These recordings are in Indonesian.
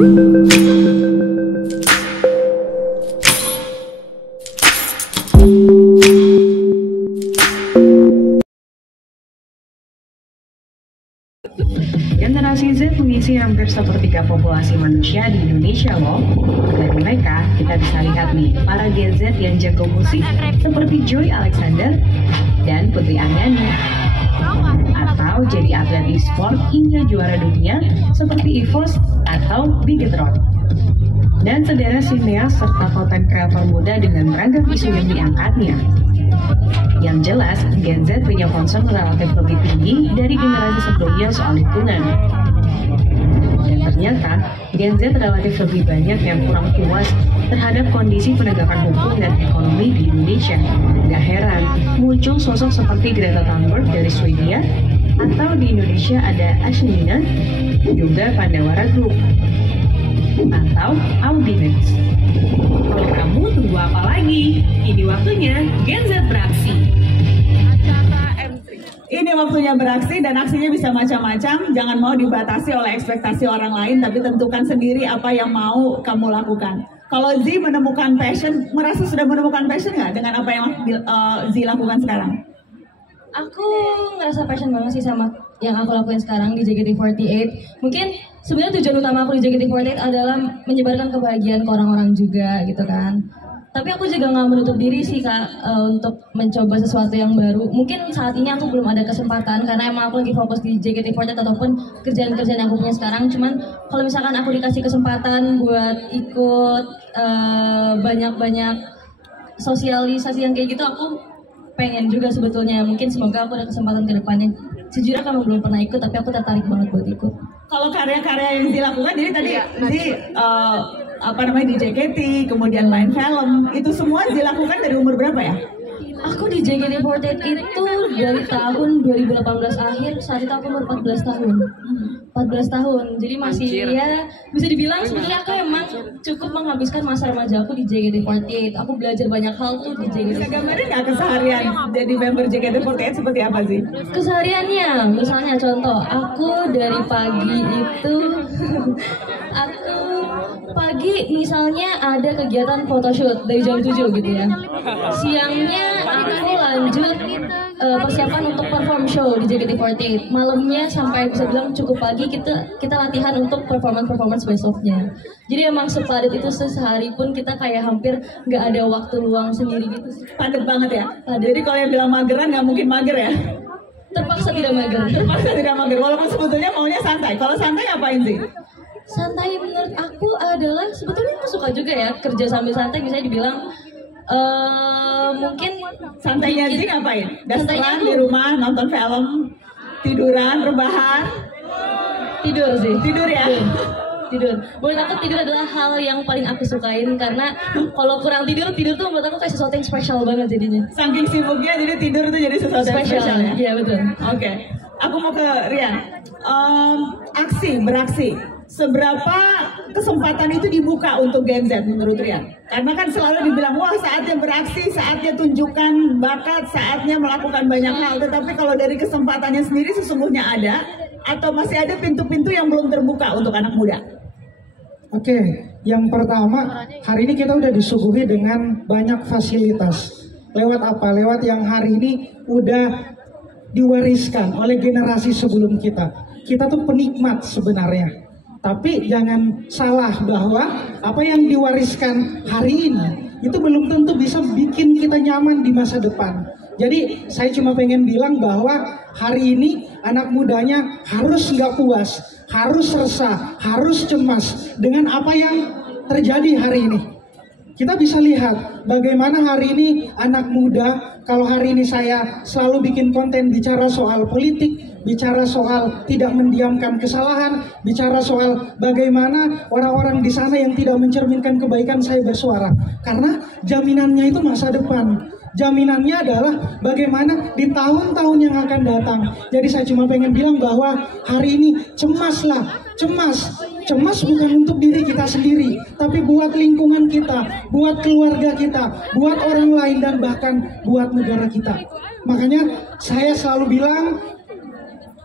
Generasi Z mengisi hampir sepertiga populasi manusia di Indonesia loh. Dari mereka, kita bisa lihat nih, para Gen Z yang jago musik seperti Joy Alexander dan Putri Anyani. Atau jadi atlet e-sport hingga juara dunia seperti EVOS atau Bigetron. Dan sederet sineas serta konten kreator muda dengan beragam isu yang diangkatnya. Yang jelas, Gen Z punya concern relatif lebih tinggi dari generasi sebelumnya soal lingkungan. Dan ternyata, Gen Z relatif lebih banyak yang kurang puas terhadap kondisi penegakan hukum dan ekonomi di Indonesia. Gak heran, muncul sosok seperti Greta Thunberg dari Swedia, atau di Indonesia ada Ashlina, juga Pandawara Group, atau Audinex. Kalau kamu tunggu apa lagi? Ini waktunya Gen Z beraksi. Ini waktunya beraksi dan aksinya bisa macam-macam. Jangan mau dibatasi oleh ekspektasi orang lain, tapi tentukan sendiri apa yang mau kamu lakukan. Kalau Z menemukan passion, merasa sudah menemukan passion nggak dengan apa yang Z lakukan sekarang? Aku ngerasa passion banget sih sama yang aku lakuin sekarang di JKT48. Mungkin sebenarnya tujuan utama aku di JKT48 adalah menyebarkan kebahagiaan ke orang-orang juga gitu kan. Tapi aku juga nggak menutup diri sih Kak untuk mencoba sesuatu yang baru. Mungkin saat ini aku belum ada kesempatan karena emang aku lagi fokus di JKT48 ataupun kerjaan-kerjaan yang aku punya sekarang. Cuman kalau misalkan aku dikasih kesempatan buat ikut banyak-banyak sosialisasi yang kayak gitu, aku pengen juga sebetulnya. Mungkin semoga aku ada kesempatan ke depannya. Sejujurnya kamu belum pernah ikut, tapi aku tertarik banget buat ikut. Kalau karya-karya yang dilakukan, jadi tadi di JKT, kemudian main film, itu semua dilakukan dari umur berapa ya? Aku di JKT48 itu dari tahun 2018 akhir, saat itu aku umur 14 tahun. 14 tahun, jadi masih ya bisa dibilang sebetulnya aku emang cukup menghabiskan masa remaja aku di JKT48. Aku belajar banyak hal tuh di JKT48. Bisa gambarin nggak keseharian jadi member JKT48 seperti apa sih? Kesehariannya, misalnya contoh, aku dari pagi itu, aku pagi misalnya ada kegiatan photoshoot dari jam 7 gitu ya. Siangnya aku lanjut persiapan untuk perform show di JKT48. Malamnya sampai bisa bilang cukup pagi kita latihan untuk performance besoknya. Jadi emang sepadat itu sehari pun kita kayak hampir nggak ada waktu luang sendiri gitu sih. Padat banget ya? Padat. Jadi kalau yang bilang mageran nggak mungkin mager ya? Terpaksa tidak mager. Terpaksa tidak mager, walaupun sebetulnya maunya santai. Kalau santai ngapain sih? Santai menurut aku adalah sebetulnya aku suka juga ya kerja sambil santai, misalnya dibilang mungkin santainya sih ngapain? Dasteran di rumah, nonton film, tiduran, rebahan, tidur sih. Tidur ya? Tidur. Menurut aku tidur adalah hal yang paling aku sukain karena kalau kurang tidur tuh menurut aku kayak sesuatu yang spesial banget jadinya. Saking sibuknya jadi tidur tuh jadi sesuatu yang spesial ya? Iya betul. Oke. Aku mau ke Rian. Beraksi. Seberapa kesempatan itu dibuka untuk Gen Z menurut Rian? Karena kan selalu dibilang, wah saatnya beraksi, saatnya tunjukkan bakat, saatnya melakukan banyak hal. Tetapi kalau dari kesempatannya sendiri sesungguhnya ada, atau masih ada pintu-pintu yang belum terbuka untuk anak muda? Oke, yang pertama, hari ini kita udah disuguhi dengan banyak fasilitas. Lewat apa? Lewat yang hari ini udah diwariskan oleh generasi sebelum kita. Kita tuh penikmat sebenarnya. Tapi jangan salah bahwa apa yang diwariskan hari ini itu belum tentu bisa bikin kita nyaman di masa depan. Jadi saya cuma pengen bilang bahwa hari ini anak mudanya harus nggak puas, harus resah, harus cemas dengan apa yang terjadi hari ini. Kita bisa lihat bagaimana hari ini anak muda, kalau hari ini saya selalu bikin konten bicara soal politik, bicara soal tidak mendiamkan kesalahan, bicara soal bagaimana orang-orang di sana yang tidak mencerminkan kebaikan saya bersuara. Karena jaminannya itu masa depan. Jaminannya adalah bagaimana di tahun-tahun yang akan datang. Jadi saya cuma pengen bilang bahwa hari ini cemaslah, cemas bukan untuk diri kita sendiri, tapi buat lingkungan kita, buat keluarga kita, buat orang lain dan bahkan buat negara kita. Makanya saya selalu bilang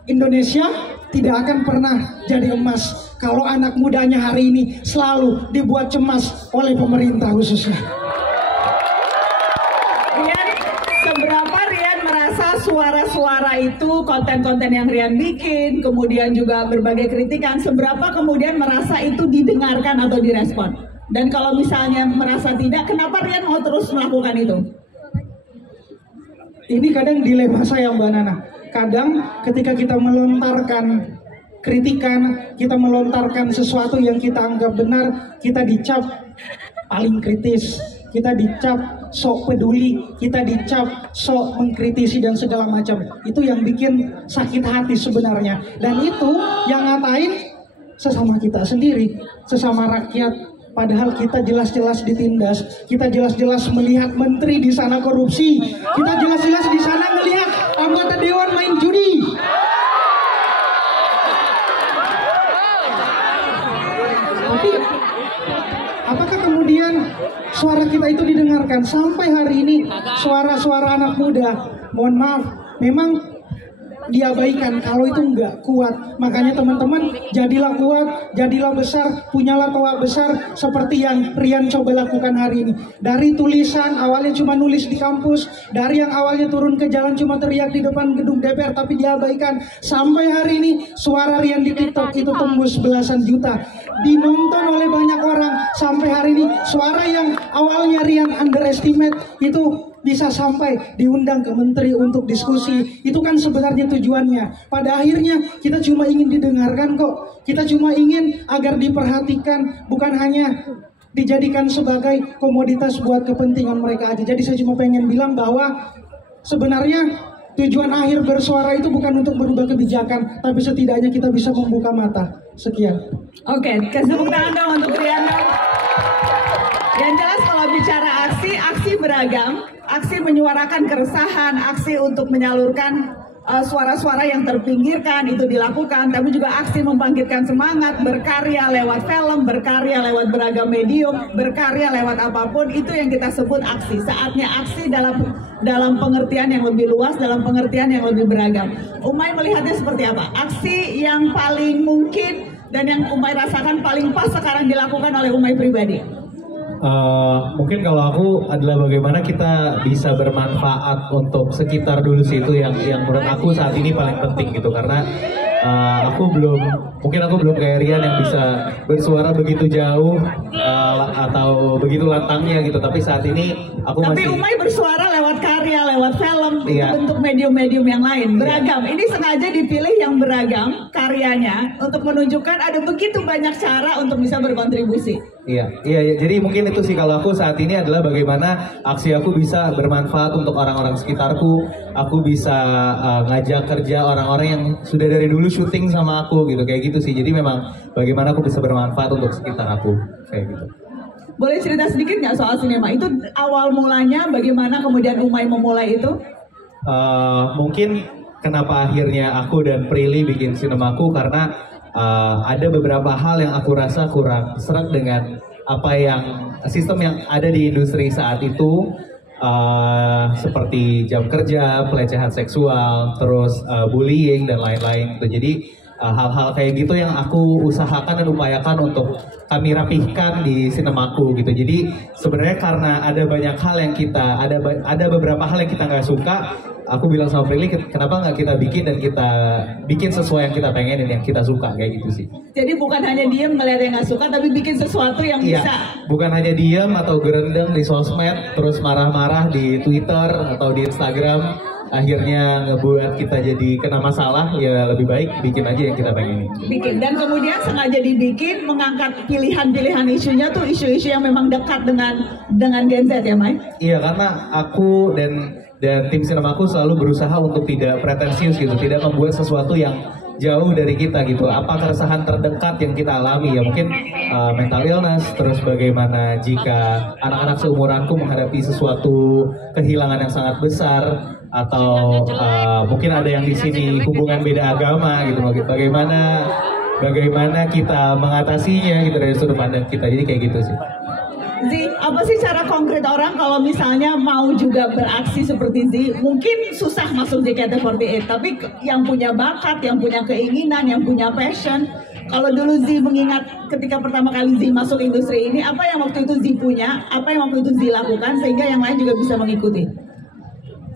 Indonesia tidak akan pernah jadi emas kalau anak mudanya hari ini selalu dibuat cemas oleh pemerintah khususnya. Rian, seberapa Rian merasa suara-suara itu, konten-konten yang Rian bikin, kemudian juga berbagai kritikan, seberapa kemudian merasa itu didengarkan atau direspon? Dan kalau misalnya merasa tidak, kenapa Rian mau terus melakukan itu? Ini kadang dilema saya Mbak Nana. Kadang ketika kita melontarkan kritikan, kita melontarkan sesuatu yang kita anggap benar, kita dicap paling kritis, kita dicap sok peduli, kita dicap sok mengkritisi dan segala macam. Itu yang bikin sakit hati sebenarnya. Dan itu yang ngatain sesama kita sendiri, sesama rakyat. Padahal kita jelas-jelas ditindas, kita jelas-jelas melihat menteri di sana korupsi, kita jelas-jelas di sana melihat anggota dewan main judi. Tapi apakah kemudian suara kita itu didengarkan? Sampai hari ini suara-suara anak muda, mohon maaf, memang diabaikan kalau itu enggak kuat. Makanya teman-teman, jadilah kuat, jadilah besar, punyalah toa besar seperti yang Rian coba lakukan hari ini. Dari tulisan awalnya cuma nulis di kampus, dari yang awalnya turun ke jalan cuma teriak di depan gedung DPR tapi diabaikan, sampai hari ini suara Rian di TikTok itu tembus belasan juta, dinonton oleh banyak orang. Sampai hari ini suara yang awalnya Rian underestimate itu bisa sampai diundang ke menteri untuk diskusi. Itu kan sebenarnya tujuannya. Pada akhirnya kita cuma ingin didengarkan kok. Kita cuma ingin agar diperhatikan, bukan hanya dijadikan sebagai komoditas buat kepentingan mereka aja. Jadi saya cuma pengen bilang bahwa sebenarnya tujuan akhir bersuara itu bukan untuk berubah kebijakan, tapi setidaknya kita bisa membuka mata. Sekian. Oke, kasih tepuk tangan dong untuk Rian. Yang jelas kalau bicara aksi beragam, aksi menyuarakan keresahan, aksi untuk menyalurkan suara-suara yang terpinggirkan itu dilakukan, tapi juga aksi membangkitkan semangat, berkarya lewat film, berkarya lewat beragam medium, berkarya lewat apapun, itu yang kita sebut aksi. Saatnya aksi dalam pengertian yang lebih luas, dalam pengertian yang lebih beragam. Umay melihatnya seperti apa? Aksi yang paling mungkin dan yang Umay rasakan paling pas sekarang dilakukan oleh Umay pribadi. Mungkin kalau aku adalah bagaimana kita bisa bermanfaat untuk sekitar dulu sih, itu yang menurut aku saat ini paling penting gitu, karena aku belum kayak Rian yang bisa bersuara begitu jauh atau begitu lantangnya gitu, tapi saat ini aku tapi masih. Umay bersuara lewat karya, lewat film, Iya. bentuk medium-medium yang lain, beragam. Ini sengaja dipilih yang beragam karyanya untuk menunjukkan ada begitu banyak cara untuk bisa berkontribusi. Iya. Jadi mungkin itu sih kalau aku saat ini adalah bagaimana aksi aku bisa bermanfaat untuk orang-orang sekitarku. Aku bisa ngajak kerja orang-orang yang sudah dari dulu syuting sama aku gitu, kayak gitu sih. Jadi memang bagaimana aku bisa bermanfaat untuk sekitar aku, kayak gitu. Boleh cerita sedikit nggak soal sinema? Itu awal mulanya bagaimana kemudian Umay memulai itu? Mungkin kenapa akhirnya aku dan Prilly bikin sinemaku karena ada beberapa hal yang aku rasa kurang seret dengan apa yang sistem yang ada di industri saat itu, seperti jam kerja, pelecehan seksual, terus bullying dan lain-lain gitu. Jadi hal-hal kayak gitu yang aku usahakan dan upayakan untuk kami rapihkan di sinemaku gitu. Jadi sebenarnya karena ada banyak hal yang ada beberapa hal yang kita nggak suka, aku bilang sama Prilly, kenapa nggak kita bikin dan kita bikin sesuai yang kita pengen dan yang kita suka, kayak gitu sih. Jadi bukan hanya diem melihat yang nggak suka, tapi bikin sesuatu yang bisa. Bukan hanya diem atau gerendeng di sosmed, terus marah-marah di Twitter atau di Instagram, akhirnya ngebuat kita jadi kena masalah. Ya lebih baik bikin aja yang kita pengen. Bikin, dan kemudian sengaja dibikin mengangkat pilihan-pilihan isunya tuh isu-isu yang memang dekat dengan Gen Z ya, Mai? Iya, karena aku dan tim sinemaku selalu berusaha untuk tidak pretensius gitu, tidak membuat sesuatu yang jauh dari kita gitu. Apa keresahan terdekat yang kita alami ya, mungkin mental illness, terus bagaimana jika anak-anak seumuranku menghadapi sesuatu kehilangan yang sangat besar, atau mungkin ada yang di sini hubungan beda agama gitu, bagaimana kita mengatasinya gitu dari sudut pandang kita. Jadi kayak gitu sih. Zi, apa sih cara konkret orang kalau misalnya mau juga beraksi seperti Zi? Mungkin susah masuk JKT48, tapi yang punya bakat, yang punya keinginan, yang punya passion, kalau dulu Zi mengingat ketika pertama kali Zi masuk industri ini, apa yang waktu itu Zi punya, apa yang waktu itu Zi lakukan sehingga yang lain juga bisa mengikuti?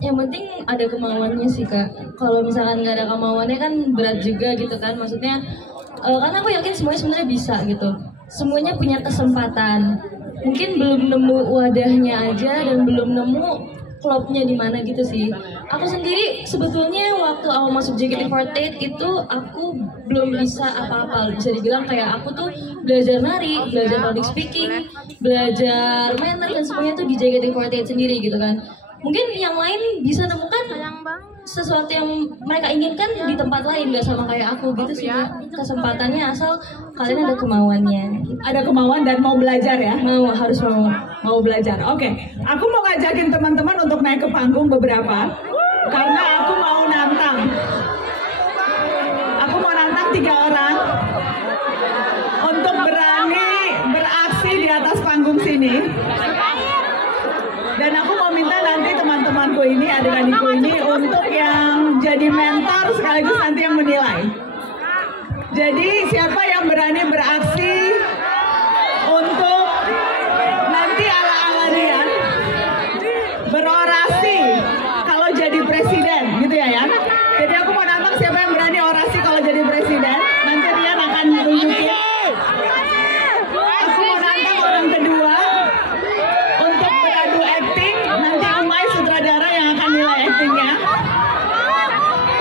Yang penting ada kemauannya sih Kak. Kalau misalkan nggak ada kemauannya kan berat juga gitu kan. Maksudnya karena aku yakin semuanya sebenarnya bisa gitu. Semuanya punya kesempatan. Mungkin belum nemu wadahnya aja dan belum nemu klubnya di mana gitu sih. Aku sendiri sebetulnya waktu aku masuk JKT48 itu aku belum bisa apa-apa. Bisa dibilang kayak aku tuh belajar nari, belajar public speaking, belajar manner dan semuanya tuh di JKT48 sendiri gitu kan. Mungkin yang lain bisa nemukan sesuatu yang mereka inginkan di tempat lain, nggak sama kayak aku gitu sih. Kesempatannya asal kalian ada kemauannya. Ada kemauan dan mau belajar ya? Harus mau belajar. Oke, aku mau ngajakin teman-teman untuk naik ke panggung beberapa, karena aku mau nantang. Aku mau nantang 3 orang untuk berani beraksi di atas panggung sini. Dan aku mau minta nanti teman-temanku ini, adik-adikku ini untuk yang jadi mentor sekaligus nanti yang menilai. Jadi siapa yang berani beraksi untuk nanti ala-ala dia berorasi kalau jadi presiden gitu ya. Jadi aku mau nantang siapa yang berani orasi kalau jadi presiden. Nanti Rian akan tunjukin. Aku mau nantang orang kedua untuk beradu acting. Nanti Umay sutradara yang akan nilai actingnya.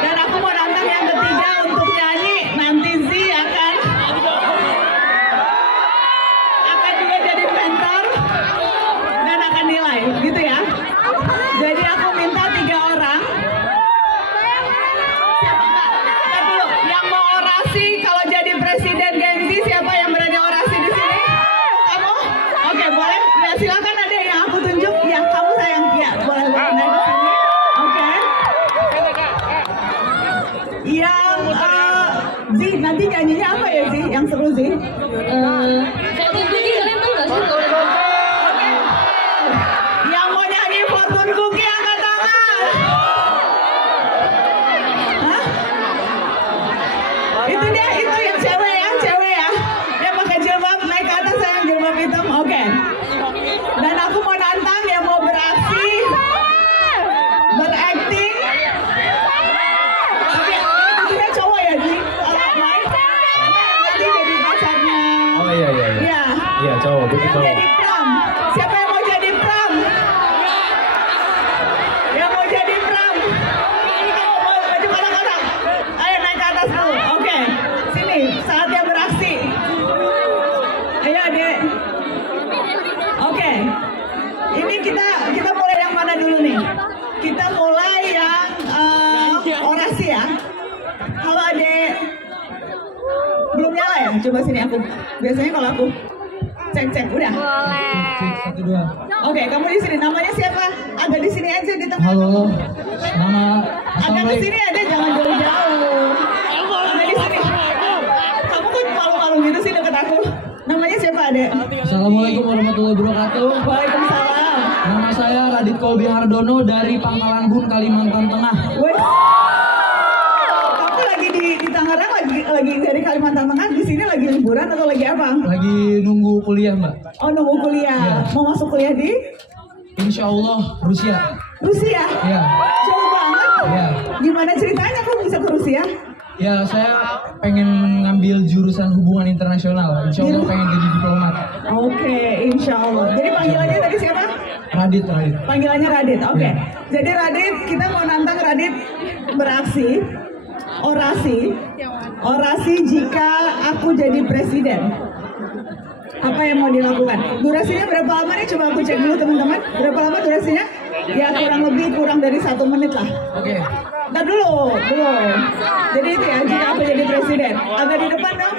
Dan aku mau nantang yang ketiga untuk nyanyi. Nanti Zi akan juga jadi mentor dan akan nilai, gitu ya. Jadi aku minta 3 orang. Siapa Mbak? Kita dulu. Yang mau orasi kalau jadi presiden Genzi, siapa yang berani orasi di sini? Kamu? Oke, boleh. Ya silakan, ada yang aku tunjuk. Ya kamu sayang. Ya boleh naik ke sini. Oke. Yang Zi, nanti nyanyinya apa ya Zi? Yang seru Zi? Fortune Cookie kalian tahu nggak sih? Oke. Yang mau nyanyi Fortune Cookie angkat tangan. Hah? Itu dia, itu yang cewek ya. Yang pakai jilbab naik ke atas, sayang, jilbab hitam. Oke. Dan aku mau nantang yang mau beraksi, berakting. Tapi itu dia cowok ya Ji? Nanti jadi pacarnya. Oh iya. Iya. Iya, cowok, betul Yang cowok. jadi pram. Siapa yang mau jadi pram? Yang mau jadi pram? Mau baju kotak-kotak? Ayo naik ke atas dulu. Oke. Sini, saatnya beraksi. Ayo Adek. Oke. Ini kita mulai yang mana dulu nih? Kita mulai yang orasi ya. Halo Adek. Belum nyala ya? Coba sini aku. Biasanya kalau aku cek udah. Satu dua. Oke, kamu di sini. Namanya siapa? Agak di sini aja di tengah. Halo, nama Agak di sini aja, jangan jauh-jauh. Agak di sini. Kamu kok malu-malu gitu sih deket aku? Namanya siapa, Adek? Assalamualaikum warahmatullahi wabarakatuh. Waalaikumsalam. Nama saya Radit Kolbi Hardono dari Pangkalan Bun, Kalimantan Tengah. Wih. Kamu lagi di Tangerang, lagi dari Kalimantan Tengah. Di sini lagi liburan atau lagi apa? Lagi nunggu kuliah, Mbak. Oh, nunggu kuliah. Iya. Mau masuk kuliah di Insya Allah Rusia. Rusia? Ya, Jauh banget. ya, Gimana ceritanya kok bisa ke Rusia? ya. Saya pengen ngambil jurusan hubungan internasional. Insya Allah pengen jadi diplomat. Oke, insya Allah. Jadi panggilannya tadi siapa? Radit. Panggilannya Radit. Oke. Ya. Jadi Radit, kita mau nantang Radit beraksi, orasi jika aku jadi presiden. Apa yang mau dilakukan? Durasinya berapa lama nih? Coba aku cek dulu teman-teman. Berapa lama durasinya? Ya kurang dari 1 menit lah. Oke. Ntar dulu, belum. Jadi itu ya, jika aku jadi presiden. Agak di depan dong.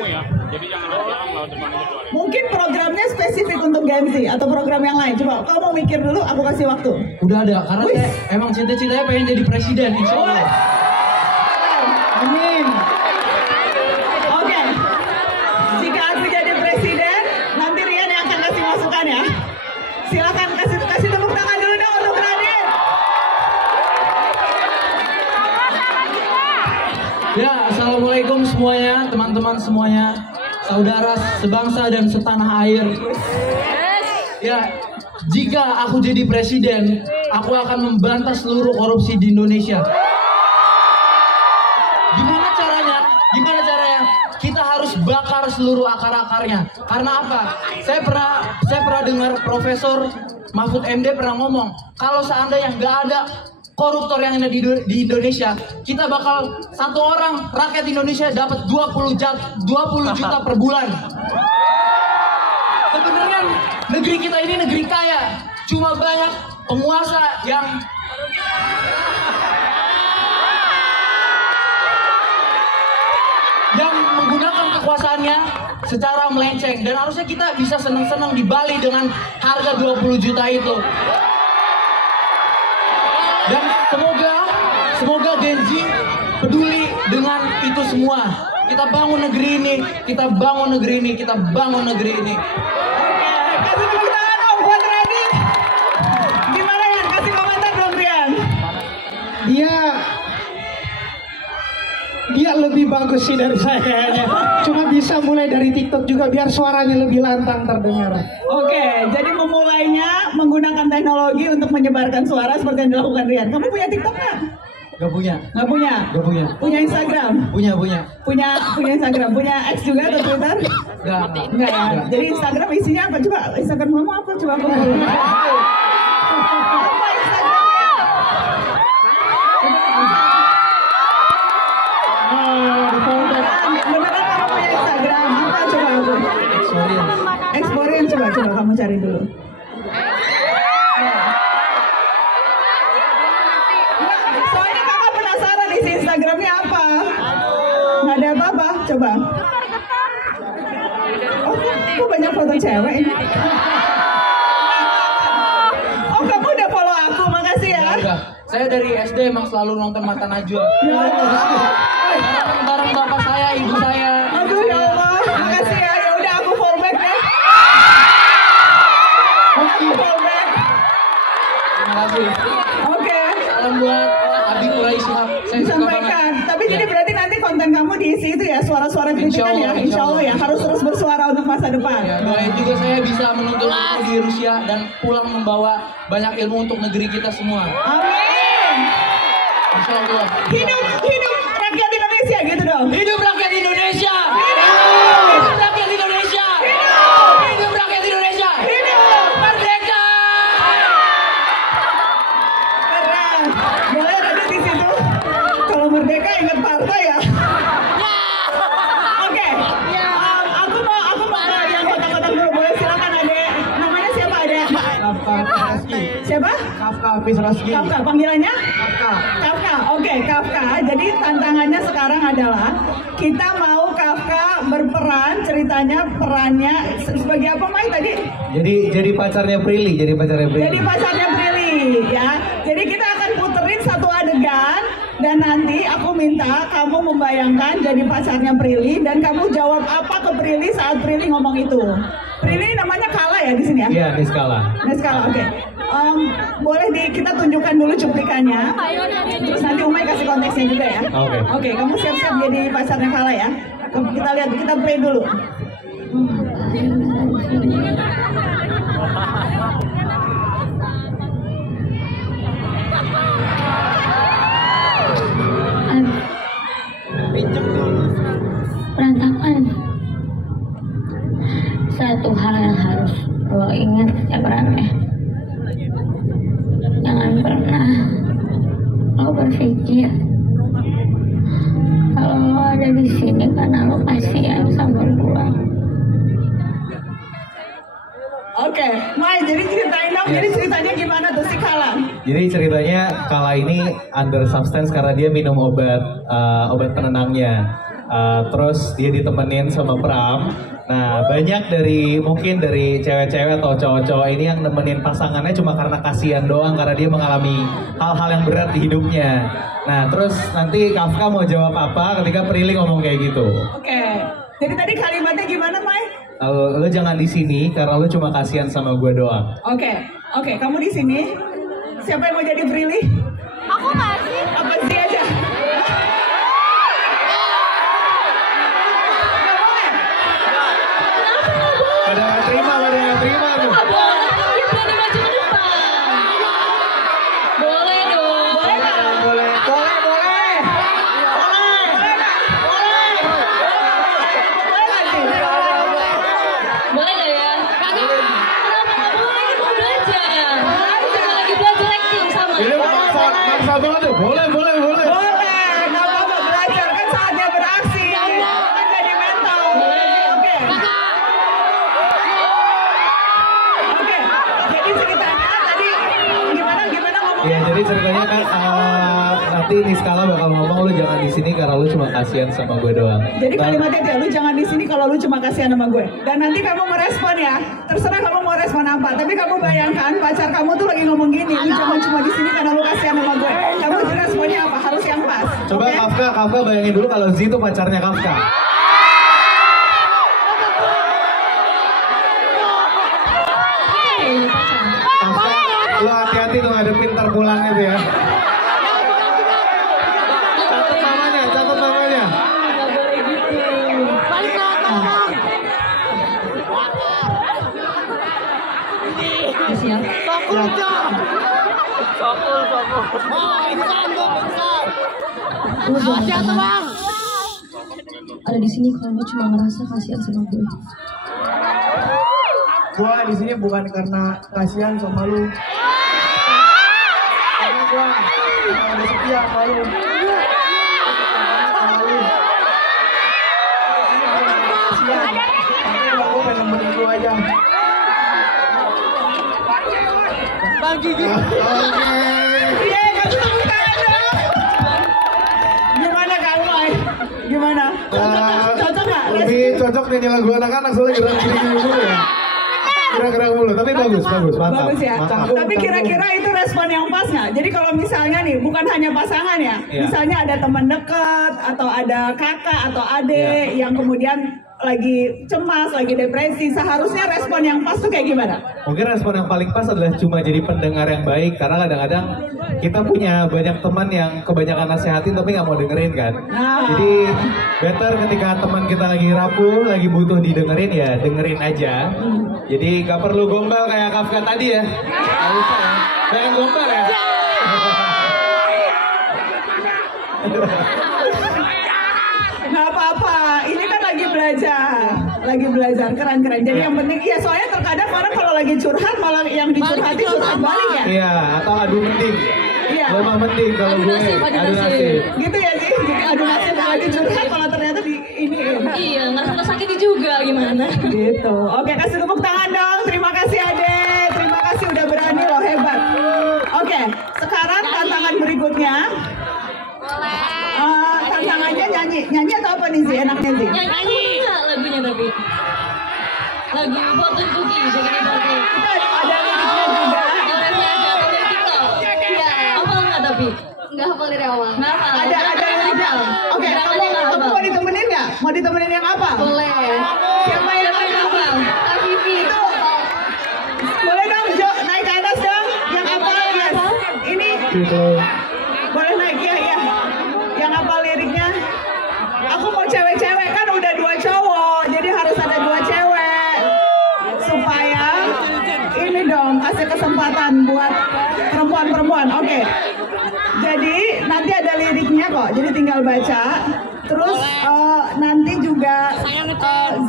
Mungkin programnya spesifik untuk Genzi atau program yang lain. Coba kamu mau mikir dulu, aku kasih waktu. Udah ada, karena Wih. saya emang cita-citanya pengen jadi presiden, insya Allah. Amin. Oke. Jika aku jadi presiden, nanti Rian yang akan kasih masukan ya. Silakan kasih tepuk tangan dulu dong untuk Radit. Ya, assalamualaikum semuanya, teman-teman. teman-teman semuanya, saudara sebangsa dan setanah air. Ya, jika aku jadi presiden, aku akan membantas seluruh korupsi di Indonesia. Gimana caranya? Gimana caranya? Kita harus bakar seluruh akar-akarnya. Karena apa? Saya pernah dengar Profesor Mahfud MD pernah ngomong, kalau seandainya nggak ada koruptor yang ada di Indonesia, kita bakal satu orang rakyat Indonesia dapat 20 juta per bulan. Sebenarnya negeri kita ini negeri kaya, cuma banyak penguasa yang menggunakan kekuasaannya secara melenceng, dan harusnya kita bisa senang-senang di Bali dengan harga 20 juta itu. Dan semoga Gen Z peduli dengan itu semua. Kita bangun negeri ini, kita bangun negeri ini, kita bangun negeri ini. Kasih tepuk tangan dong buat Radit. Gimana Yan? Kasih komentar dong Rian. Dia lebih bagus sih dari saya kayaknya. Cuma bisa mulai dari TikTok juga biar suaranya lebih lantang terdengar. Oke, jadi memulainya menggunakan teknologi untuk menyebarkan suara seperti yang dilakukan Rian. Kamu punya TikTok nggak? Gak punya. Nggak punya? Gak punya. Punya Instagram? Punya. Punya Instagram? Punya X juga atau Twitter? Enggak ya? Jadi Instagram isinya apa? Coba Instagram kamu apa? Coba aku follow. Apa Instagramnya? Beneran kamu punya Instagram? Apa coba aku? Explorin coba kamu cari dulu. Soalnya kakak penasaran isi Instagramnya apa? Nggak ada apa-apa, coba. Oh, kok banyak foto cewek ini? Oh, kamu udah follow aku, makasih ya. Udah. Saya dari SD emang selalu nonton Mata Najwa. Bareng bapak saya, ibu saya. Aduh ya Allah, makasih ya. Ya udah aku fallback ya. Aku fallback. Terima kasih. Oke. Salam buat Abi Quraisy. Saya suka banget. Sampaikan. Tapi jadi berarti nanti konten kamu diisi itu ya suara-suara kritikan ya. Insya Allah ya. Harus terus bersuara untuk masa depan. Ya, doain juga saya bisa menuntut ilmu di Rusia dan pulang membawa banyak ilmu untuk negeri kita semua. Amin. Insya Allah. Hidup rakyat Indonesia gitu dong. Hidup rakyat Indonesia. Hidup. Hidup rakyat Indonesia. Hidup. Hidup rakyat Indonesia. Hidup. Merdeka. Keren. Boleh ada di situ. Kalau merdeka ingat partai ya. Oke. Aku mau yang kotak-kotak dulu. Boleh silakan Ade. Namanya siapa Ade? Kafka Rizky. Siapa? Kafka Rizky. Kafka. Panggilannya? Kafka. Kafka. Oke, Kafka. Jadi tantangannya sekarang adalah kita mau Kafka berperan, ceritanya perannya sebagai apa Mai tadi? Jadi pacarnya Prilly, Jadi pacarnya Prilly ya. Jadi kita akan puterin satu adegan dan nanti aku minta kamu membayangkan jadi pacarnya Prilly dan kamu jawab apa ke Prilly saat Prilly ngomong itu. Prilly namanya Kala ya di sini ya? Iya, Niskala. Niskala, oke. Boleh kita tunjukkan dulu cuplikannya. Terus nanti Umay kasih konteksnya juga ya. Oke. Oke, kamu siap-siap jadi pacarnya Kala ya. Kita lihat, kita play dulu. Berantakan. Satu hal yang harus lo ingat ya Bramnya, jangan pernah lo berpikir kalau lo ada di sini karena lo kasihan sama gua. Oke, Mai, jadi ceritain dong, jadi ceritanya gimana tuh si Kala? Jadi ceritanya Kala ini under substance karena dia minum obat penenangnya. Terus dia ditemenin sama Pram. Nah, banyak mungkin dari cewek-cewek atau cowok-cowok ini yang nemenin pasangannya cuma karena kasihan doang, karena dia mengalami hal-hal yang berat di hidupnya. Nah, terus nanti Kafka mau jawab apa ketika Prilly ngomong kayak gitu. Oke, jadi tadi kalimatnya gimana, Mai? Lo jangan di sini karena lo cuma kasihan sama gue doang. Oke, kamu di sini. Siapa yang mau jadi Prilly? Aku masih. Apa sih aja? jadi ceritanya kan nanti Niskala bakal ngomong lu jangan di sini karena lu cuma kasihan sama gue doang. Jadi kalimatnya dia, lu jangan di sini kalau lu cuma kasihan sama gue. Dan nanti kamu merespon ya, terserah kamu mau respon apa. Tapi kamu bayangkan pacar kamu tuh lagi ngomong gini, lu jangan cuma di sini karena lu kasihan sama gue. Kamu responnya apa? Harus yang pas. Coba okay? Kafka bayangin dulu kalau Z itu pacarnya Kafka. Lo hati-hati tuh ngadepin ntar pulangnya tuh ya. Catat namanya. Balik ke siap. Ada di sini kalau lu cuma ngerasa kasihan sama gue. Gua di sini bukan karena kasihan sama lu. Karena gua ada setia sama lu. Gua pengen nemenin lu aja. Bang Gigi. Iya, kasih tepuk tangan dong. Gimana kamu, Ay? Gimana? Cocok nggak? Lebih cocok nih lagu anak-anak soalnya gerak-gerik dulu ya. Gerak-gerak mulu, tapi bagus, mantap. Bagus ya. Mantap. Tapi kira-kira itu respon yang pas nggak? Jadi kalau misalnya nih, bukan hanya pasangan ya, Iya. misalnya ada teman dekat atau ada kakak atau adik yang kemudian lagi cemas, lagi depresi, seharusnya respon yang pas tuh kayak gimana? Mungkin respon yang paling pas adalah cuma jadi pendengar yang baik, karena kadang-kadang kita punya banyak teman yang kebanyakan nasehatin tapi nggak mau dengerin kan. Nah. Jadi better ketika teman kita lagi rapuh, lagi butuh didengerin ya dengerin aja. Jadi nggak perlu gombal kayak Kafka tadi ya. Nggak usah ya. Jangan gombal ya. Nggak apa-apa, ini kan lagi belajar, keren-keren. Jadi yang penting, ya soalnya terkadang orang kalau lagi curhat malah yang dicurhati curhat balik ya. Iya, atau adu mending. Iya. Lo mah mending kalau gue adu nasib. Gitu ya sih, jadi adu nasib lagi curhat malah ternyata di ini. Iya, ngerasa tersakiti juga gimana? Gitu. Oke, kasih tepuk tangan dong. Terima kasih Ade. Terima kasih udah berani loh, hebat. Oke, sekarang tantangan berikutnya. Tantangannya nyanyi atau apa nih sih enaknya sih? Nyanyi nggak lagunya tapi? Lagu Fortune Cookie, jadi Fortune. Ada liriknya juga. Orangnya aja boleh TikTok. Iya, apa nggak tapi? Nggak hafal dari awal. Nggak hafal. Ada liriknya. Oke, kamu mau ditemenin nggak? Mau ditemenin yang apa? Boleh. Siapa yang hafal? Vivi. Boleh dong, Jo, naik ke atas dong. Yang apa? Yes. Ini. Boleh naik ya. Yang apa liriknya? Aku mau cewek-cewek, kan udah 2 cowok, jadi harus ada 2 cewek supaya ini dong kasih kesempatan buat perempuan-perempuan. Oke. Jadi nanti ada liriknya kok, jadi tinggal baca. Terus nanti juga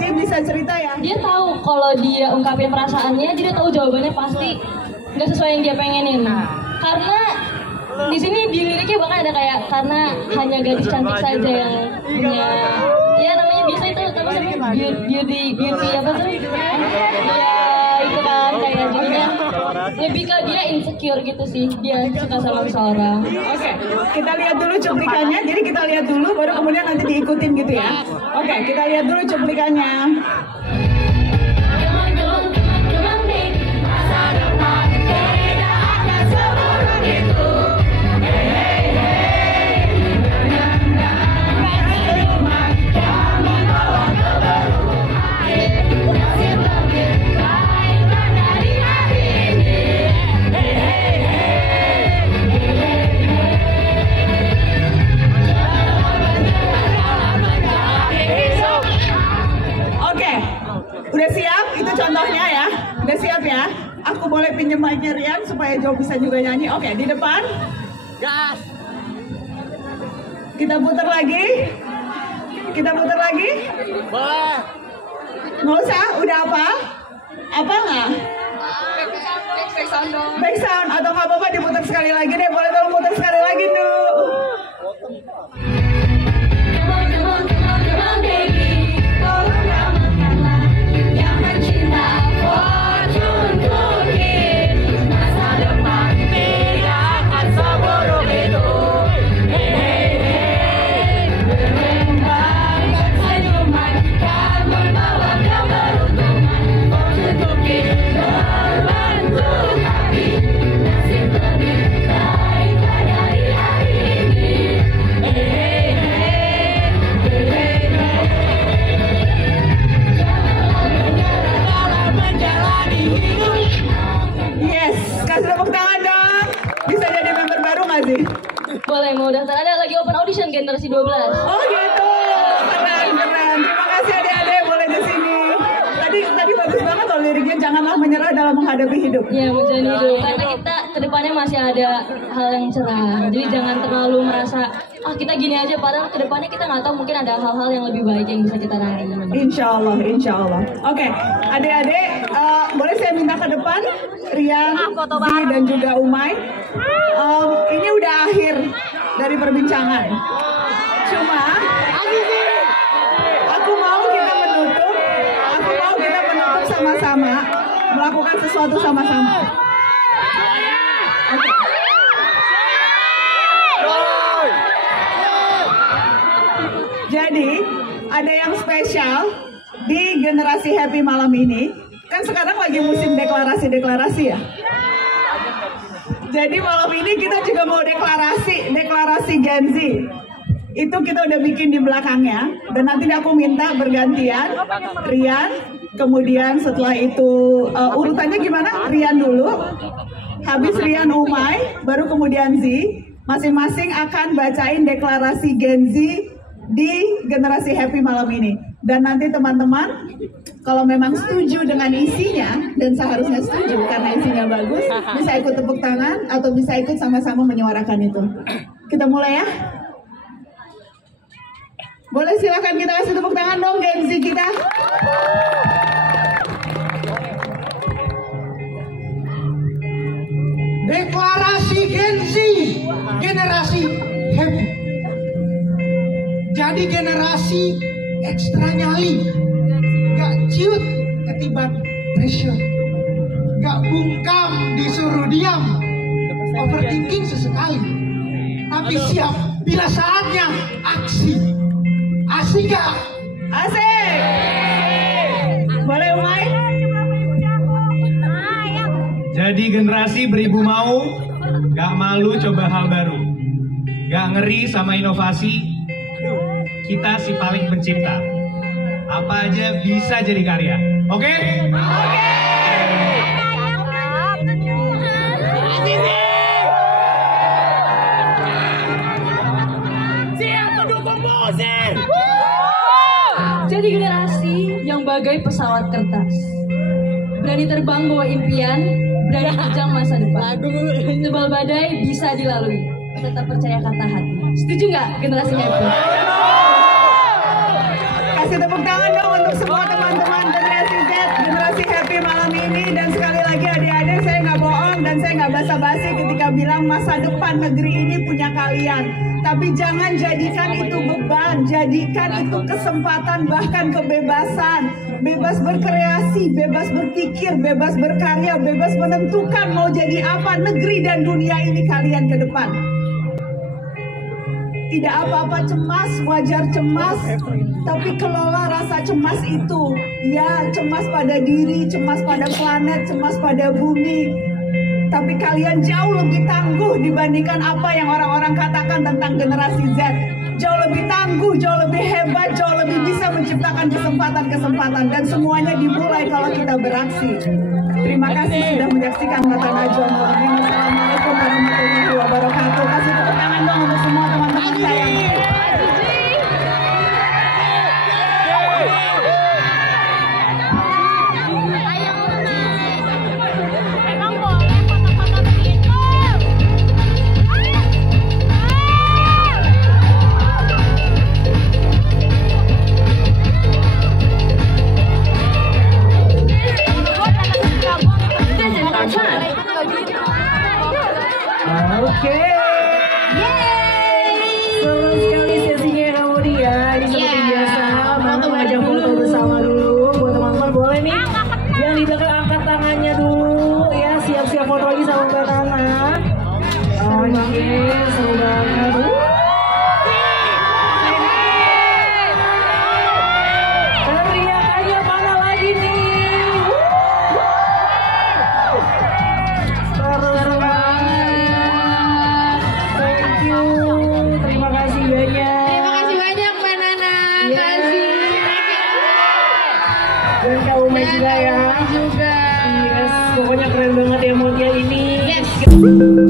Zee bisa cerita ya. Dia tahu kalau dia ungkapin perasaannya, dia tahu jawabannya pasti nggak sesuai yang dia pengenin. Karena di sini di liriknya bahkan ada kayak karena hanya gadis cantik saja yang punya, ya namanya biasa itu namanya beauty apa tuh? Ya itu kan kayak jadinya lebih ke dia insecure gitu sih, dia suka sama seseorang. Oke, kita lihat dulu cuplikannya. Jadi kita lihat dulu, baru kemudian nanti diikutin gitu ya. Oke, kita lihat dulu cuplikannya. Udah siap? Itu contohnya ya. Udah siap ya? Aku boleh pinjem mic-nya Rian supaya Jo bisa juga nyanyi. Oke, di depan. Gas. Kita putar lagi. Boleh. Nggak usah, udah apa? Apa nggak? Back sound atau nggak apa-apa diputar sekali lagi deh. Boleh tolong putar sekali lagi dulu. Yes, kasih tepuk tangan dong. Bisa jadi member baru nggak sih? Boleh, mau daftar. Ada lagi open audition generasi 12. Oh gitu, keren. Terima kasih adik-adik, boleh di sini. Tadi bagus banget loh liriknya, janganlah menyerah dalam menghadapi hidup. Ya, menjalani hidup. Karena kita kedepannya masih ada hal yang cerah. Jadi jangan terlalu merasa, kita gini aja. Padahal kedepannya kita nggak tahu, mungkin ada hal-hal yang lebih baik yang bisa kita raih. Insya Allah. Oke, adik-adik, boleh saya minta ke depan, Rian, Zi, dan juga Umay. Ini udah akhir dari perbincangan. Cuma, aku mau kita menutup sama-sama, melakukan sesuatu sama-sama. Oke. Jadi, ada yang spesial di generasi happy malam ini. Kan sekarang lagi musim deklarasi ya. Jadi malam ini kita juga mau deklarasi Gen Z. Itu kita udah bikin di belakangnya. Dan nanti aku minta bergantian, Rian, kemudian setelah itu urutannya gimana? Rian dulu, habis Rian Umay, baru kemudian Z. Masing-masing akan bacain deklarasi Gen Z di generasi happy malam ini. Dan nanti teman-teman, kalau memang setuju dengan isinya, dan seharusnya setuju karena isinya bagus, bisa ikut tepuk tangan atau bisa ikut sama-sama menyuarakan itu. Kita mulai ya. Boleh, silakan kita kasih tepuk tangan dong Gen Z kita. Deklarasi Gen Z, generasi happy. Jadi generasi ekstra nyali, gak ciut ketiban pressure, gak bungkam disuruh diam, overthinking sesekali, tapi siap bila saatnya aksi. Asik gak? Asik. Boleh Umay? Jadi generasi beribu mau, gak malu coba hal baru, gak ngeri sama inovasi. Kita si paling pencipta. Apa aja bisa jadi karya. Oke? Oke. Siap pendukung musik. Jadi generasi yang bagai pesawat kertas. Berani terbang bawa impian, berani terjang masa depan. Tebal badai bisa dilalui. Tetap percaya kata hati. Setuju nggak generasi happy? Kasih tepuk tangan dong untuk semua teman-teman generasi Z, generasi happy malam ini. Dan sekali lagi adik-adik, saya nggak bohong dan saya nggak basa-basi ketika bilang masa depan negeri ini punya kalian. Tapi jangan jadikan itu beban, jadikan itu kesempatan, bahkan kebebasan. Bebas berkreasi, bebas berpikir, bebas berkarya, bebas menentukan mau jadi apa negeri dan dunia ini kalian ke depan. Tidak apa-apa cemas, wajar cemas, tapi kelola rasa cemas itu. Ya, cemas pada diri, cemas pada planet, cemas pada bumi. Tapi kalian jauh lebih tangguh dibandingkan apa yang orang-orang katakan tentang generasi Z. Jauh lebih tangguh, jauh lebih hebat, jauh lebih bisa menciptakan kesempatan-kesempatan. Dan semuanya dimulai kalau kita beraksi. Terima kasih sudah menyaksikan Mata Najwa malam ini. Assalamualaikum warahmatullahi wabarakatuh. Kasih tepuk tangan dong untuk semua teman-teman saya. Oke. Seru sekali sesinya kemudian. Ini seperti biasa, Mama ngajak foto bersama dulu. Buat teman-teman boleh nih yang di belakang angkat tangannya dulu ya, siap-siap foto lagi sama Mbak Tana. Oke, seru banget. Teriakannya mana lagi nih? Seru banget. Thank you. Terima kasih banyak. Terima kasih banyak Mbak Nana. Yes. Kasih. Dan Kak Umay juga ya. Juga. Thank